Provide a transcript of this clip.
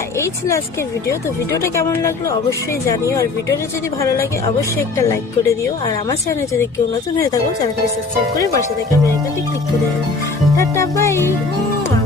বন্ধুরা, এই ছিল আজকের ভিডিও। তো ভিডিওটা কেমন লাগলো অবশ্যই জানিও, আর ভিডিওটা যদি ভালো লাগে অবশ্যই একটা লাইক করে দিও। আর আমার চ্যানেলে যদি কেউ নতুন হয়ে থাকো চ্যানেলটাকে সাবস্ক্রাইব করে পাশে থেকে বেল আইকনটি ক্লিক করে দিও। Tata bye.